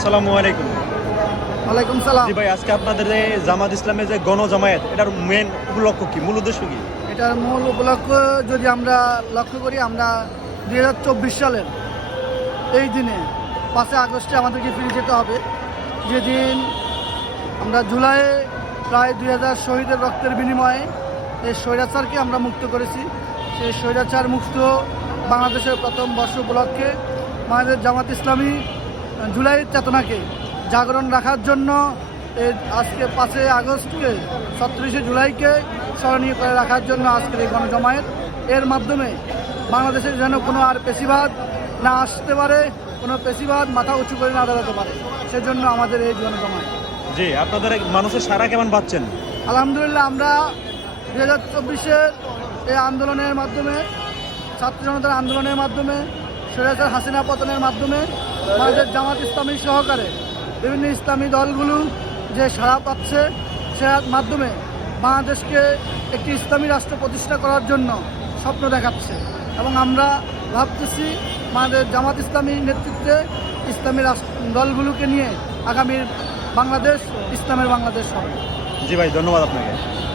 আসসালামু আলাইকুম। ওয়ালাইকুম সালাম। জি ভাই, আজকে আপনাদের যে জামাত ইসলামের যে গণজামায়াত, এটার মেন উপলক্ষ্য কি, মূল উদ্দেশ্য কি? এটার মূল উপলক্ষ্য যদি আমরা লক্ষ্য করি, আমরা 2024 সালের এই দিনে 5 আগস্টে আমাদেরকে ফিরে যেতে হবে, যেদিন আমরা জুলাইয়ে প্রায় 2000 শহীদের রক্তের বিনিময়ে এই স্বৈরাচারকে আমরা মুক্ত করেছি। সেই স্বৈরাচার মুক্ত বাংলাদেশের প্রথম বর্ষ উপলক্ষে আমাদের জামাত ইসলামী জুলাইয়ের চেতনাকে জাগরণ রাখার জন্য আজকে 5 আগস্টকে 37 জুলাইকে স্মরণীয় করে রাখার জন্য আজকের এই গণজমায়েত। এর মাধ্যমে বাংলাদেশের যেন কোনো আর পেশিবাদ না আসতে পারে, কোনো পেশিবাদ মাথা উঁচু করে না দাঁড়াতে পারে, সেজন্য আমাদের এই গণজমায়েত। জি, আপনাদের মানুষের সাড়া কেমন পাচ্ছেন? আলহামদুলিল্লাহ, আমরা 2024-এর এই আন্দোলনের মাধ্যমে, ছাত্র জনতার আন্দোলনের মাধ্যমে, স্বৈরাচার হাসিনা পতনের মাধ্যমে আমাদের জামাত ইসলামী সহকারে বিভিন্ন ইসলামী দলগুলো যে সাড়া পাচ্ছে, সেটার মাধ্যমে বাংলাদেশকে একটি ইসলামী রাষ্ট্র প্রতিষ্ঠা করার জন্য স্বপ্ন দেখাচ্ছে। এবং আমরা ভাবতেছি আমাদের জামাত ইসলামী নেতৃত্বে ইসলামী দলগুলোকে নিয়ে আগামীর বাংলাদেশ ইসলামের বাংলাদেশ হবে। জি ভাই, ধন্যবাদ আপনাকে।